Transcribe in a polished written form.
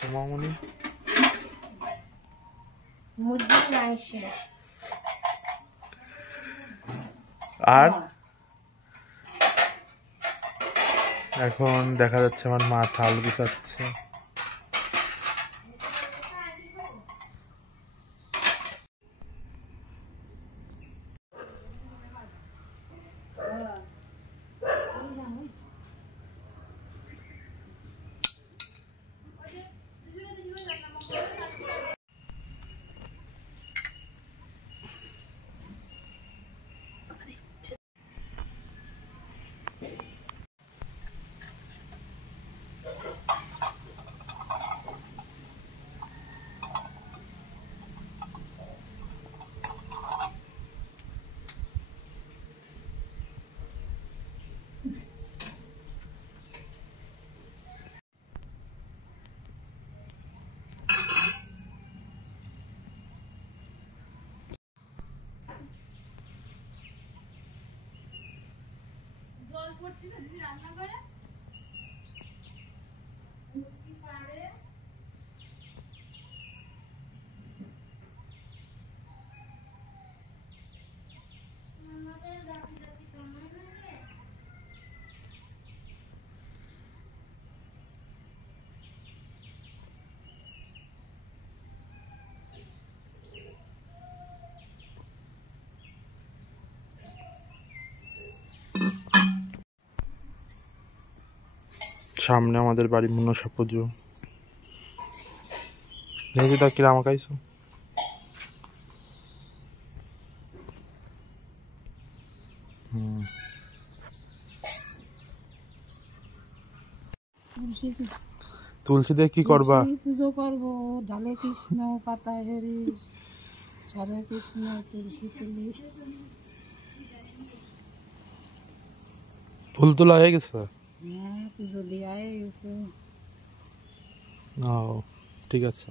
করছো মামুনি? আর এখন দেখা যাচ্ছে আমার মা চাল গুছাচ্ছে। সামনে আমাদের বাড়ি মনসা পুজো। তা কিরা আমাকে আইসো? তুলসী দিয়ে কি করবা? পুজো করবো। ডালে কৃষ্ণ, পাতায় হরি, হরে কৃষ্ণ, তুলসী তুলি। ফুল তোলা হয়ে গেছে? হ্যাঁ, পুজো দিয়ে গেছে। ও ঠিক আছে।